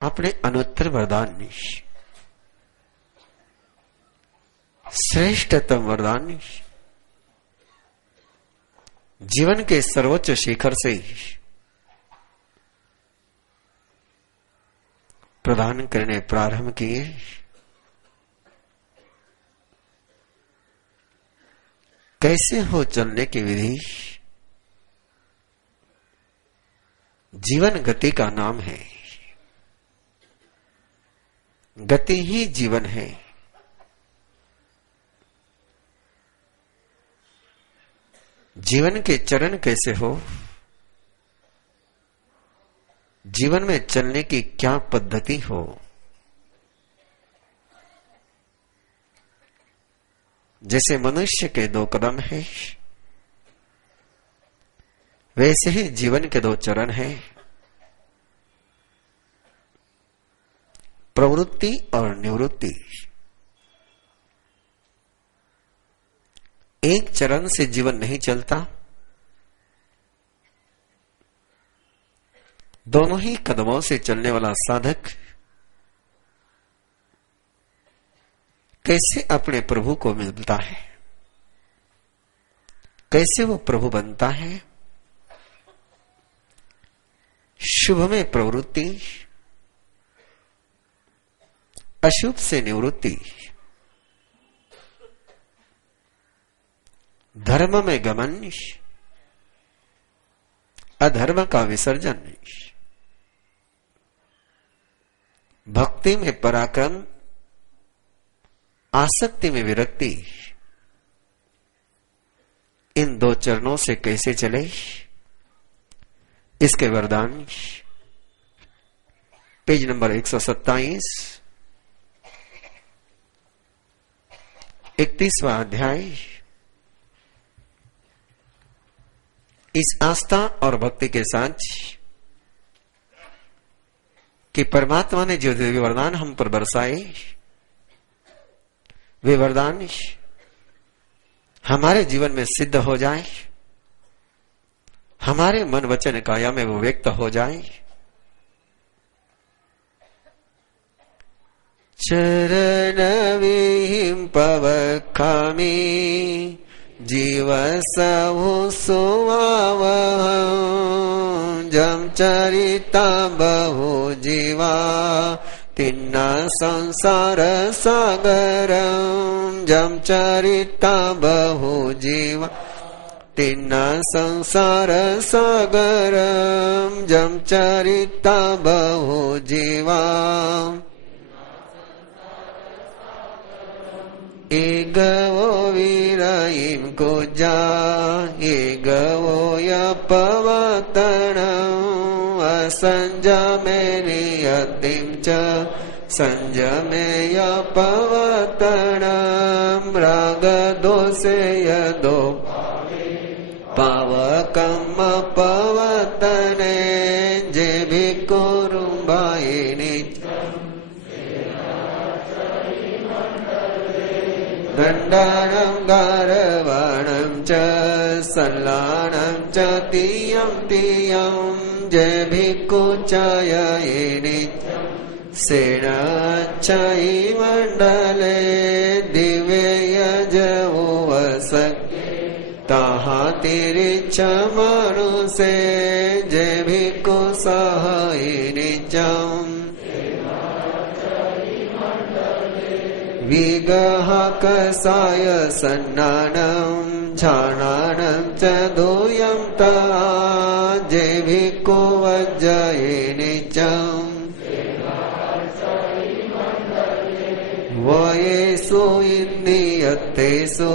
આપણે अनुत्तर वरदान श्रेष्ठतम वरदान जीवन के सर्वोच्च शिखर से प्रदान करने प्रारंभ किए। कैसे हो चलने की विधि? जीवन गति का नाम है। गति ही जीवन है। जीवन के चरण कैसे हो? जीवन में चलने की क्या पद्धति हो? जैसे मनुष्य के 2 कदम है, वैसे ही जीवन के 2 चरण हैं, प्रवृत्ति और निवृत्ति। एक चरण से जीवन नहीं चलता, दोनों ही कदमों से चलने वाला साधक कैसे अपने प्रभु को मिलता है, कैसे वो प्रभु बनता है? शुभ में प्रवृत्ति, अशुभ से निवृत्ति, धर्म में गमन, अधर्म का विसर्जन, भक्ति में पराक्रम, आसक्ति में विरक्ति। इन 2 चरणों से कैसे चले, इसके वरदान पेज नंबर 127, 31वां अध्याय। इस आस्था और भक्ति के साथ कि परमात्मा ने जो वरदान हम पर बरसाए, वे वरदान हमारे जीवन में सिद्ध हो जाए, हमारे मन वचन काया में वो व्यक्त हो जाए। चरण विहिं पवखामि जीवसहु सुवावहं जम चरिता बहु जीवा तिन्ना संसार सागरं जम चरिता बहु जीवा तिन्ना संसार सागरं जम चरिता बहु जीवा एगवो वीरयिं कुजा एगवो यपवतनं असंजमे नियतिं च संजमे यपवतनं रागदोषे यदो पावकम् अपवतने जे भिक्खुरुम्बायिनि दण्डानं गारवाणं च सल्लानं च तीयं तीयं जे भिक्खुचायिनि सेनाच्चै मण्डले दिव्ये यजवोवसक् ताहा तिरिच्छ मनुषे जे भिक्खु सहायिनि च विगह कसाय सन्नानं झानानं च दूयं ता जे भिक्खु वज्जयिनि च वयेषु इन्द्रियतेषु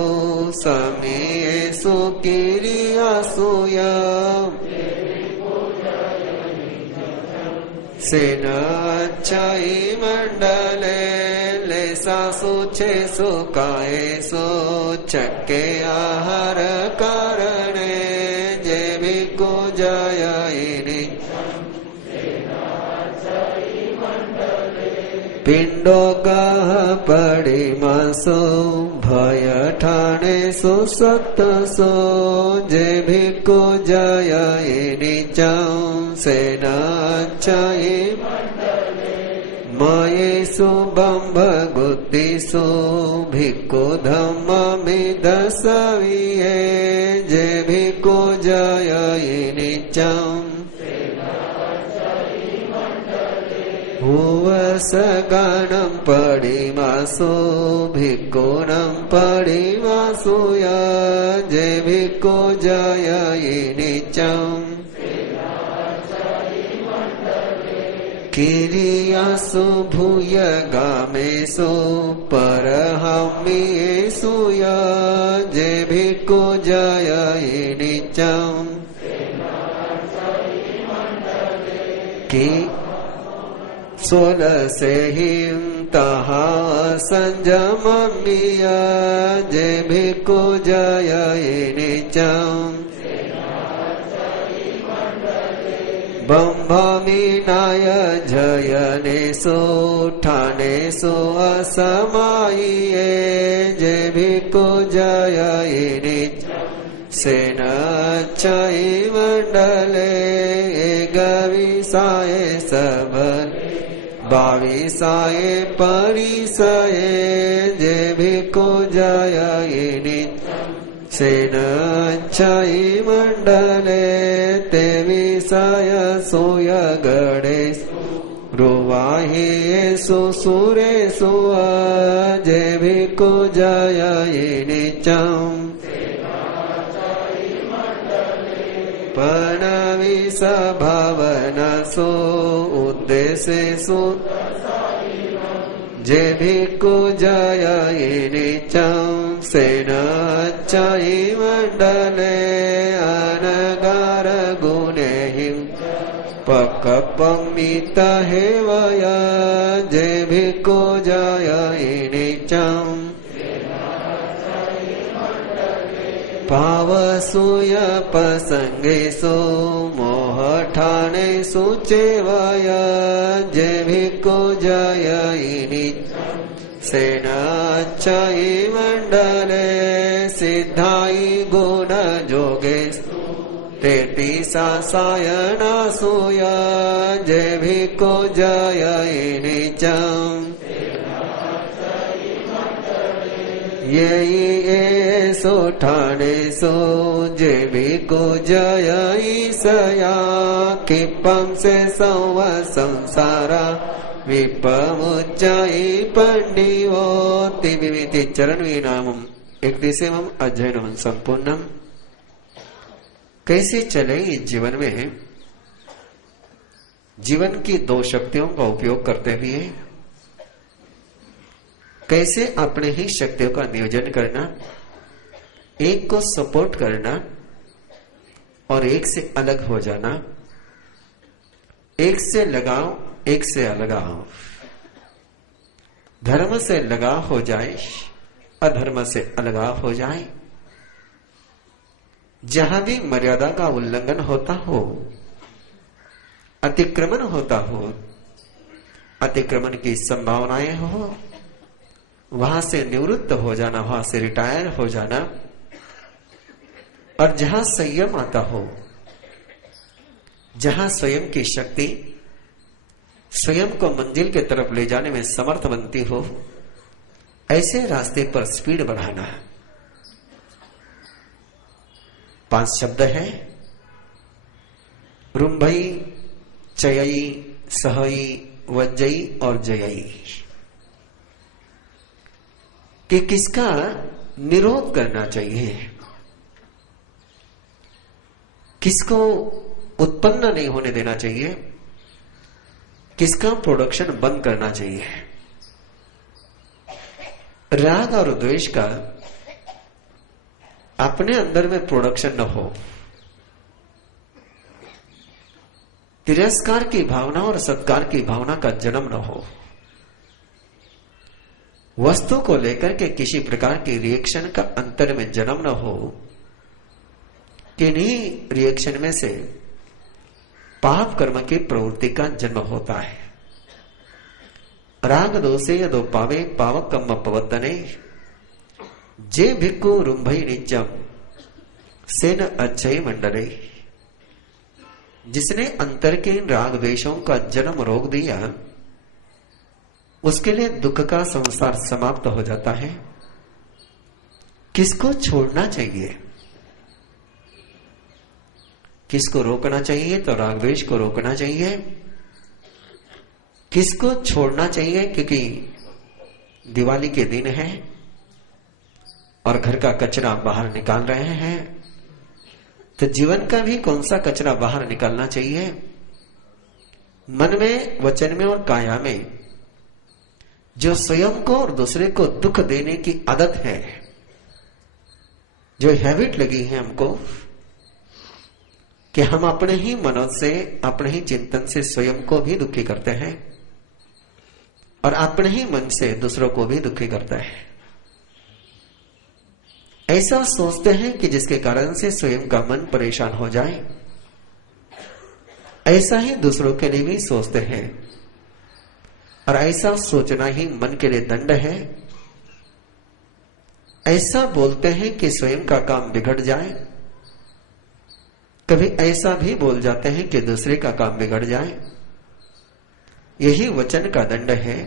समेषु किरियासु सेनाच्चै मण्डले लेसासु छेषु कायेषु चक्के आहार कारणे जे भिक्खु जयिनि पिंडो गह पडिमासु भय ठाणेषु सक्तसु जे भिक्खु जयिनि च सेनाच्चै मयेषु बम्भगुत्तिषु भिक्खु धम्ममिदसविये जे भिक्खु जयि नित्यम् भुवसगणं पडिमासु भिक्खूनं पडिमासु जे भिक्खु जयि नित्यम् किरियासु भूयगामेषु परहम्येषु जे भिक्खु जयि नित्यम् कि सोलसेहिं तहा संजममिय जे भिक्खु जयि नित्यम् बम्भमीनाय जयनेषु ठानेषु असमायिये जे भिक्खु जयि नित्यम् सेनच्चै मण्डले एकविंशाय सबले बाविंशाय परिसये जे भिक्खु जयि नित्यम् सेनच्चै मण्डले तेविंशाय सूयगणेषु रुवाहिषु सुरेषु जे भिक्खु जयि नित्यम् प्रणविसभावनसु उद्देशेषु जे भिक्खु जयि नित्यम् सेनच्चै मण्डले अनगार गुणेहिं पक्कपमितहेवय जे भिक्खु जयि नित्यम् पावसूय प्रसंगेषु मोहठानेषु चेवय जे भिक्खु जयि नित्यम् सेनच्चै मण्डले सिद्धाय गुणयोगेषु तेतिसा सायनासु जे भिक्खु जयि नित्यम् येषु ठानेषु जे भिक्खु जयि सया क्षिपं से संसारा विपमुच्चै पंडिवो तिमिति चरण विनामम् 31वें अध्ययनम संपूर्णम। कैसे चले इस जीवन में जीवन की दो शक्तियों का उपयोग करते हुए कैसे अपने ही शक्तियों का नियोजन करना, एक को सपोर्ट करना और एक से अलग हो जाना, एक से लगाव एक से अलगाव, धर्म से लगाव हो जाए अधर्म से अलगाव हो जाए, जहां भी मर्यादा का उल्लंघन होता हो, अतिक्रमण होता हो, अतिक्रमण की संभावनाएं हो, वहां से निवृत्त हो जाना, वहां से रिटायर हो जाना, और जहां संयम आता हो, जहां स्वयं की शक्ति स्वयं को मंजिल की तरफ ले जाने में समर्थ बनती हो, ऐसे रास्ते पर स्पीड बढ़ाना। 5 शब्द है, रुंभई, चयई, सहई, वज्जई और जयई, कि किसका निरोध करना चाहिए, किसको उत्पन्न नहीं होने देना चाहिए, किसका प्रोडक्शन बंद करना चाहिए। राग और द्वेष का अपने अंदर में प्रोडक्शन न हो, तिरस्कार की भावना और सत्कार की भावना का जन्म न हो, वस्तु को लेकर के किसी प्रकार के रिएक्शन का अंतर में जन्म न हो, किन्हीं रिएक्शन में से पाप कर्म की प्रवृत्ति का जन्म होता है। राग दोषे यदो पावे पावक कर्म पवतने जे भिक्खु रुंभई नित्यम सेन अच्छय मंडले, जिसने अंतर के राग द्वेषों का जन्म रोक दिया उसके लिए दुख का संसार समाप्त हो जाता है। किसको छोड़ना चाहिए, किसको रोकना चाहिए? तो राग द्वेष को रोकना चाहिए। किसको छोड़ना चाहिए? क्योंकि दिवाली के दिन है और घर का कचरा बाहर निकाल रहे हैं, तो जीवन का भी कौन सा कचरा बाहर निकालना चाहिए? मन में, वचन में और काया में जो स्वयं को और दूसरे को दुख देने की आदत है, जो हैबिट लगी है हमको कि हम अपने ही मन से, अपने ही चिंतन से स्वयं को भी दुखी करते हैं और अपने ही मन से दूसरों को भी दुखी करते हैं। ऐसा सोचते हैं कि जिसके कारण से स्वयं का मन परेशान हो जाए, ऐसा ही दूसरों के लिए भी सोचते हैं और ऐसा सोचना ही मन के लिए दंड है। ऐसा बोलते हैं कि स्वयं का काम बिगड़ जाए, कभी ऐसा भी बोल जाते हैं कि दूसरे का काम बिगड़ जाए। यही वचन का दंड है।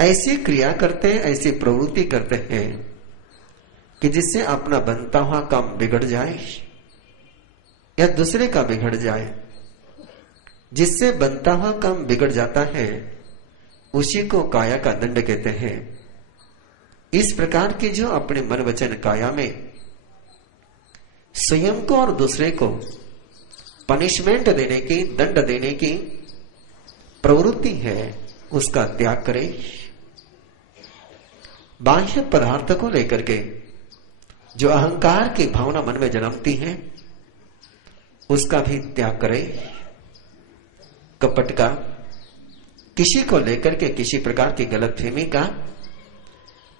ऐसी क्रिया करते हैं, ऐसी प्रवृत्ति करते हैं कि जिससे अपना बनता हुआ काम बिगड़ जाए या दूसरे का बिगड़ जाए। जिससे बनता हुआ काम बिगड़ जाता है उसी को काया का दंड कहते हैं। इस प्रकार की जो अपने मन वचन काया में स्वयं को और दूसरे को पनिशमेंट देने की, दंड देने की प्रवृत्ति है, उसका त्याग करें। बाह्य पदार्थ को लेकर के जो अहंकार की भावना मन में जन्मती है उसका भी त्याग करें। कपट का, किसी को लेकर के किसी प्रकार की गलतफहमी का,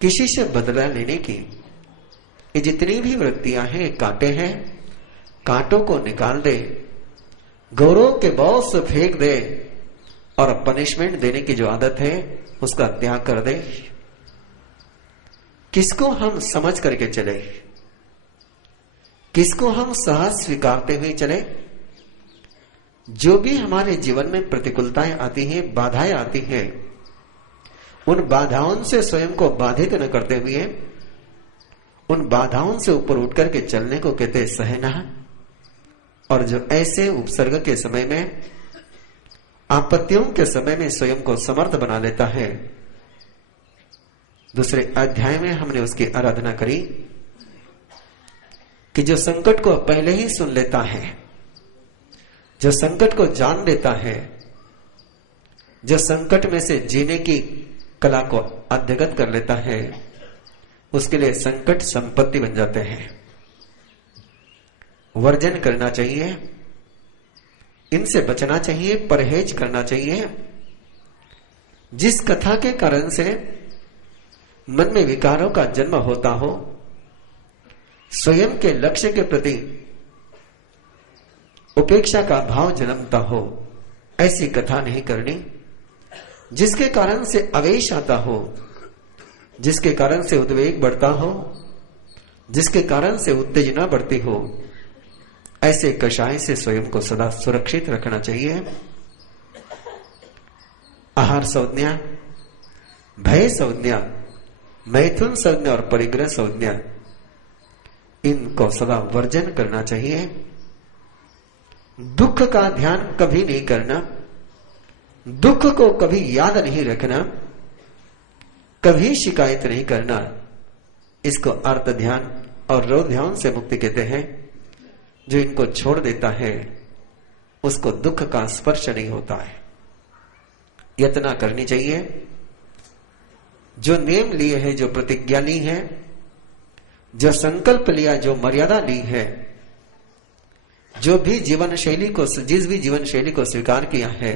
किसी से बदला लेने की, ये जितनी भी वृत्तियां हैं कांटे हैं, कांटों को निकाल दे, गौरव के बॉल से फेंक दे और पनिशमेंट देने की जो आदत है उसका त्याग कर दे। किसको हम समझ करके चले, किसको हम सहज स्वीकारते हुए चले। जो भी हमारे जीवन में प्रतिकूलताएं आती हैं, बाधाएं आती हैं, उन बाधाओं से स्वयं को बाधित न करते हुए उन बाधाओं से ऊपर उठ करके चलने को कहते हैं सहना। और जो ऐसे उपसर्ग के समय में, आपत्तियों के समय में स्वयं को समर्थ बना लेता है, दूसरे अध्याय में हमने उसकी आराधना करी कि जो संकट को पहले ही सुन लेता है, जो संकट को जान लेता है, जो संकट में से जीने की कला को अध्यगत कर लेता है, उसके लिए संकट संपत्ति बन जाते हैं। वर्जन करना चाहिए, इनसे बचना चाहिए, परहेज करना चाहिए। जिस कथा के कारण से मन में विकारों का जन्म होता हो, स्वयं के लक्ष्य के प्रति उपेक्षा का भाव जन्मता हो, ऐसी कथा नहीं करनी। जिसके कारण से आवेश आता हो, जिसके कारण से उद्वेग बढ़ता हो, जिसके कारण से उत्तेजना बढ़ती हो, ऐसे कषाय से स्वयं को सदा सुरक्षित रखना चाहिए। आहार संज्ञा, भय संज्ञा, मैथुन संज्ञा और परिग्रह संज्ञा, इनको सदा वर्जन करना चाहिए। दुख का ध्यान कभी नहीं करना, दुख को कभी याद नहीं रखना, कभी शिकायत नहीं करना। इसको अर्थ ध्यान और रोग ध्यान से मुक्ति कहते हैं। जो इनको छोड़ देता है उसको दुख का स्पर्श नहीं होता है। यत्न करनी चाहिए। जो नियम लिए है, जो प्रतिज्ञा ली है, जो संकल्प लिया, जो मर्यादा ली है, जो भी जीवन शैली को, जिस भी जीवन शैली को स्वीकार किया है,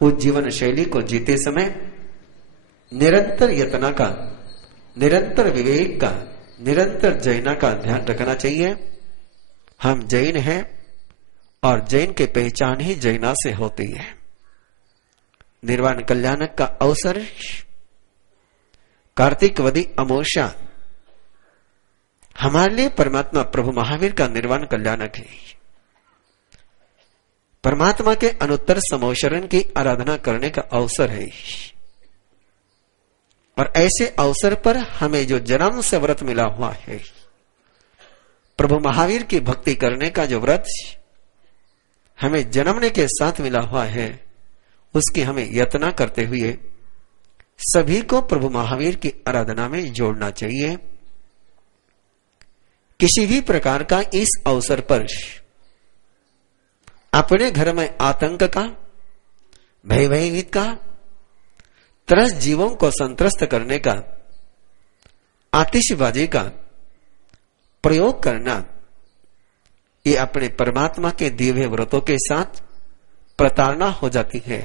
उस जीवन शैली को जीते समय निरंतर यत्न का, निरंतर विवेक का, निरंतर जैना का ध्यान रखना चाहिए। हम जैन हैं और जैन की पहचान ही जैना से होती है। निर्वाण कल्याणक का अवसर कार्तिक वदी अमावस्या हमारे लिए परमात्मा प्रभु महावीर का निर्वाण कल्याणक है। परमात्मा के अनुत्तर समोशरण की आराधना करने का अवसर है। और ऐसे अवसर पर हमें जो जन्म से व्रत मिला हुआ है, प्रभु महावीर की भक्ति करने का जो व्रत हमें जन्मने के साथ मिला हुआ है, उसकी हमें यत्न करते हुए सभी को प्रभु महावीर की आराधना में जोड़ना चाहिए। किसी भी प्रकार का इस अवसर पर अपने घर में आतंक का, भयभीत का, त्रस्त जीवों को संत्रस्त करने का, आतिशबाजी का प्रयोग करना, ये अपने परमात्मा के दिए हुए व्रतों के साथ प्रताड़ना हो जाती है।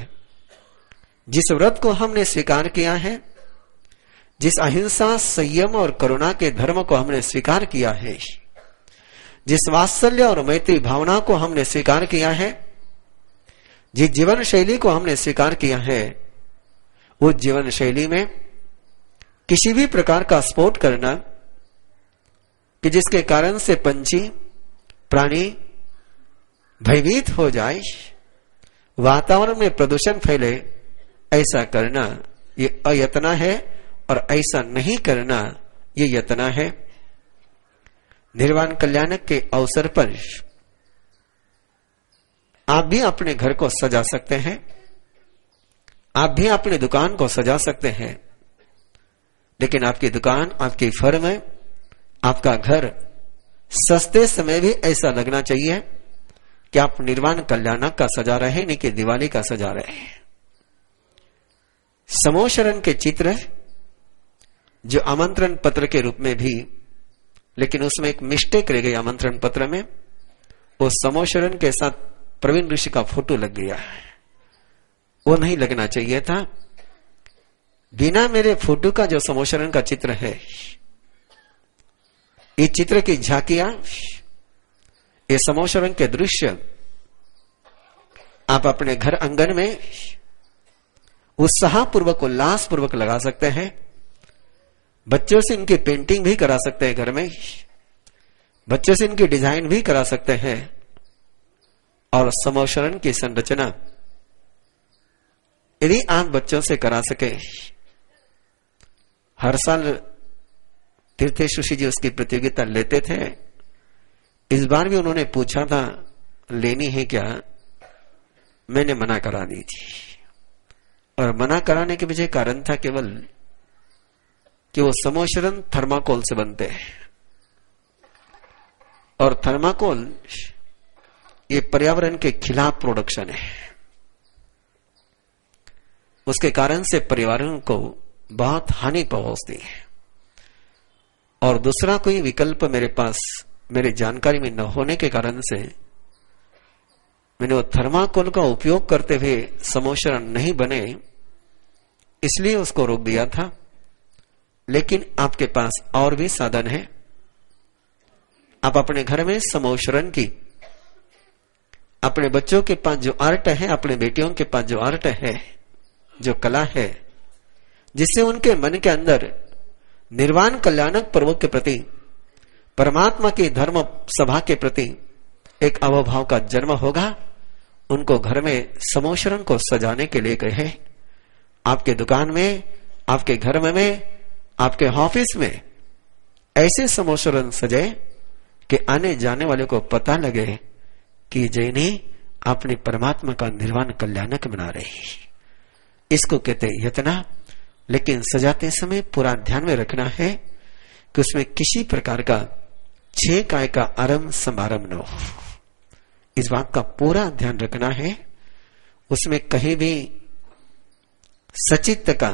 जिस व्रत को हमने स्वीकार किया है, जिस अहिंसा, संयम और करुणा के धर्म को हमने स्वीकार किया है, जिस वात्सल्य और मैत्री भावना को हमने स्वीकार किया है, जिस जीवन शैली को हमने स्वीकार किया है, उस जीवन शैली में किसी भी प्रकार का स्फोट करना कि जिसके कारण से पंछी, प्राणी भयभीत हो जाए, वातावरण में प्रदूषण फैले, ऐसा करना ये अयतना है और ऐसा नहीं करना ये यतना है। निर्वाण कल्याणक के अवसर पर आप भी अपने घर को सजा सकते हैं, आप भी अपनी दुकान को सजा सकते हैं, लेकिन आपकी दुकान, आपकी फर्म, आपका घर सस्ते समय भी ऐसा लगना चाहिए कि आप निर्वाण कल्याणक का सजा रहे, नहीं कि दिवाली का सजा रहे हैं। समोशरण के चित्र जो आमंत्रण पत्र के रूप में भी, लेकिन उसमें एक मिस्टेक रह गई आमंत्रण पत्र में, वो समोशरण के साथ प्रवीण ऋषि का फोटो लग गया है, वो नहीं लगना चाहिए था। बिना मेरे फोटो का जो समोशरण का चित्र है, ये चित्र की झांकियां, ये समोशरण के दृश्य आप अपने घर आंगन में उत्साहपूर्वक, उल्लासपूर्वक लगा सकते हैं। बच्चों से इनकी पेंटिंग भी करा सकते हैं, घर में बच्चों से इनकी डिजाइन भी करा सकते हैं। और समोशरण की संरचना यदि आप बच्चों से करा सके, हर साल तीर्थेश्वर जी उसकी प्रतियोगिता लेते थे। इस बार भी उन्होंने पूछा था लेनी है क्या, मैंने मना करा दी थी। और मना कराने के पीछे कारण था केवल कि वो समोशरण थर्माकोल से बनते हैं, और थर्माकोल ये पर्यावरण के खिलाफ प्रोडक्शन है, उसके कारण से पर्यावरण को बहुत हानि पहुंचती है। और दूसरा कोई विकल्प मेरे पास, मेरी जानकारी में न होने के कारण से मैंने वो थर्माकोल का उपयोग करते हुए समोशरण नहीं बने, इसलिए उसको रोक दिया था। लेकिन आपके पास और भी साधन है। आप अपने घर में समोशरण की, अपने बच्चों के पास जो आर्ट है, अपने बेटियों के पास जो आर्ट है, जो कला है, जिससे उनके मन के अंदर निर्वाण कल्याणक पर्व के प्रति, परमात्मा की धर्म सभा के प्रति एक अवभाव का जन्म होगा, उनको घर में समोशरण को सजाने के लिए कहे। आपके दुकान में, आपके घर में, आपके ऑफिस में ऐसे समोशरण सजे कि आने जाने वाले को पता लगे कि जैनी अपने परमात्मा का निर्वाण कल्याणक बना रही। इसको कहते यतना। लेकिन सजाते समय पूरा ध्यान में रखना है कि उसमें किसी प्रकार का छह काय का आरंभ समारंभ न हो। इस बात का पूरा ध्यान रखना है। उसमें कहीं भी सचित्त का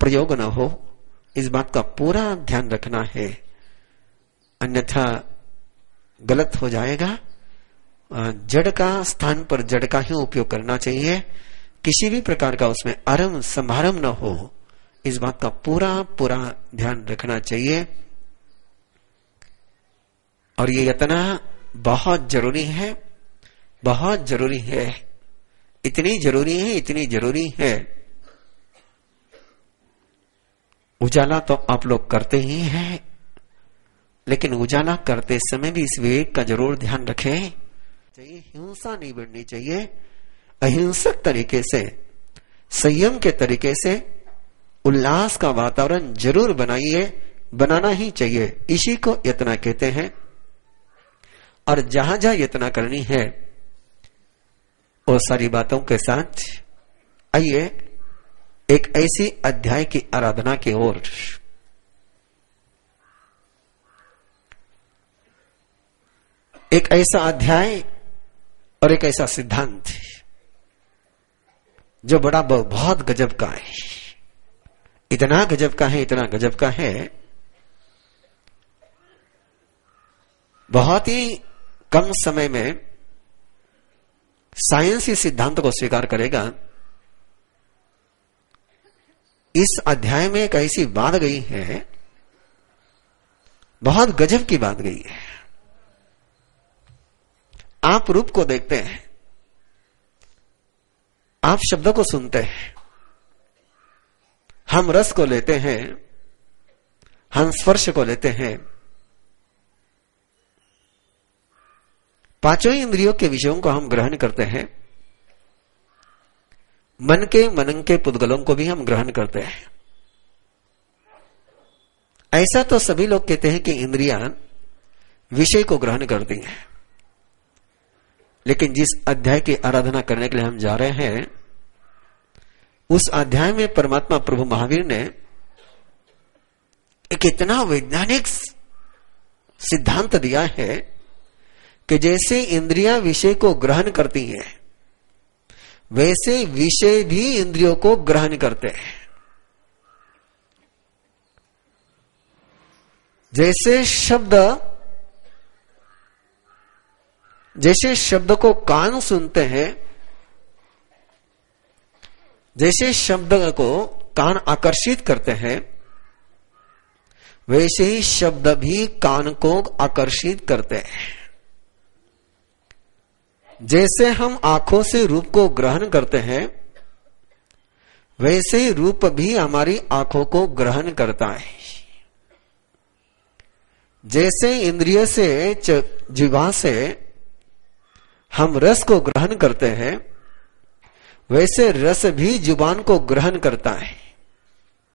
प्रयोग न हो, इस बात का पूरा ध्यान रखना है, अन्यथा गलत हो जाएगा। जड़ का स्थान पर जड़ का ही उपयोग करना चाहिए। किसी भी प्रकार का उसमें आरंभ समारंभ न हो, इस बात का पूरा पूरा ध्यान रखना चाहिए। और ये यतना बहुत जरूरी है, बहुत जरूरी है, इतनी जरूरी है, इतनी जरूरी है। उजाला तो आप लोग करते ही हैं, लेकिन उजाला करते समय भी इस विवेक का जरूर ध्यान रखें चाहिए, हिंसा नहीं बढ़नी चाहिए। अहिंसक तरीके से, संयम के तरीके से उल्लास का वातावरण जरूर बनाइए, बनाना ही चाहिए। इसी को यत्न कहते हैं। और जहां जहां यत्न करनी है वो सारी बातों के साथ आइए एक ऐसी अध्याय की आराधना की ओर। एक ऐसा अध्याय और एक ऐसा सिद्धांत जो बड़ा बहुत गजब का है। इतना गजब का है, इतना गजब का है, बहुत ही कम समय में साइंस इस सिद्धांत को स्वीकार करेगा। इस अध्याय में एक ऐसी बात गई है, बहुत गजब की बात गई है। आप रूप को देखते हैं, आप शब्दों को सुनते हैं, हम रस को लेते हैं, हम स्पर्श को लेते हैं, पांचों इंद्रियों के विषयों को हम ग्रहण करते हैं, मन के मनन के पुद्गलों को भी हम ग्रहण करते हैं। ऐसा तो सभी लोग कहते हैं कि इंद्रियां विषय को ग्रहण करती हैं, लेकिन जिस अध्याय की आराधना करने के लिए हम जा रहे हैं, उस अध्याय में परमात्मा प्रभु महावीर ने एक इतना वैज्ञानिक सिद्धांत दिया है कि जैसे इंद्रियां विषय को ग्रहण करती हैं, वैसे विषय भी इंद्रियों को ग्रहण करते हैं। जैसे शब्द को कान सुनते हैं, जैसे शब्द को कान आकर्षित करते हैं, वैसे ही शब्द भी कान को आकर्षित करते हैं। जैसे हम आंखों से रूप को ग्रहण करते हैं, वैसे ही रूप भी हमारी आंखों को ग्रहण करता है। जैसे इंद्रिय से, जिह्वा से हम रस को ग्रहण करते हैं, वैसे रस भी जुबान को ग्रहण करता है।